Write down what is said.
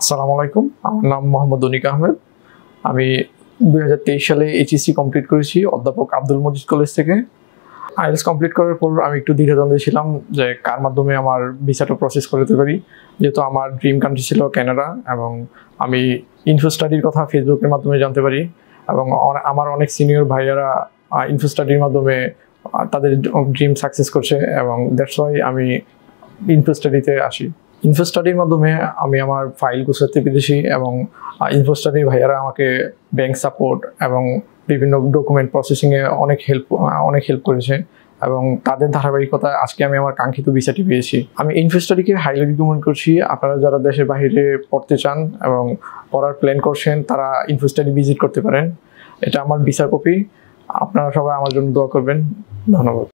আসসালামু আলাইকুম। আমার নাম মোহাম্মদ অনিক আহমেদ। আমি ২০২৩ সালে এইচএসসি কমপ্লিট করেছি অধ্যাপক আব্দুল মজিদ কলেজ থেকে। আইএলটিএস কমপ্লিট করার পর আমি একটু দ্বিধাদ্বন্দ্বে ছিলাম যে কার মাধ্যমে আমার ভিসাটা প্রসেস করতে পারি। যেহেতু আমার ড্রিম কান্ট্রি ছিল কানাডা এবং আমি ইনফো স্টাডির কথা ফেসবুকের মাধ্যমে জানতে পারি এবং আমার অনেক সিনিয়র ভাইয়ারা ইনফো স্টাডির মাধ্যমে তাদের ড্রিম সাকসেস করছে এবং দ্যাটস ওয়াই আমি ইনফো স্টাডিতে আসি। ইনফো স্টাডির মাধ্যমে আমি আমার ফাইল গুছাতে পেরেছি এবং ইনফো স্টাডির ভাইয়ারা আমাকে ব্যাংক সাপোর্ট এবং বিভিন্ন ডকুমেন্ট প্রসেসিংয়ে অনেক হেল্প করেছে এবং তাদের ধারাবাহিকতা আজকে আমি আমার কাঙ্ক্ষিত ভিসাটি পেয়েছি। আমি ইনফো স্টাডিকে হাইলি রিকমেন্ড করছি। আপনারা যারা দেশের বাইরে পড়তে চান এবং পড়ার প্ল্যান করছেন তারা ইনফো স্টাডি ভিজিট করতে পারেন। এটা আমার ভিসা কপি। আপনারা সবাই আমার জন্য দোয়া করবেন। ধন্যবাদ।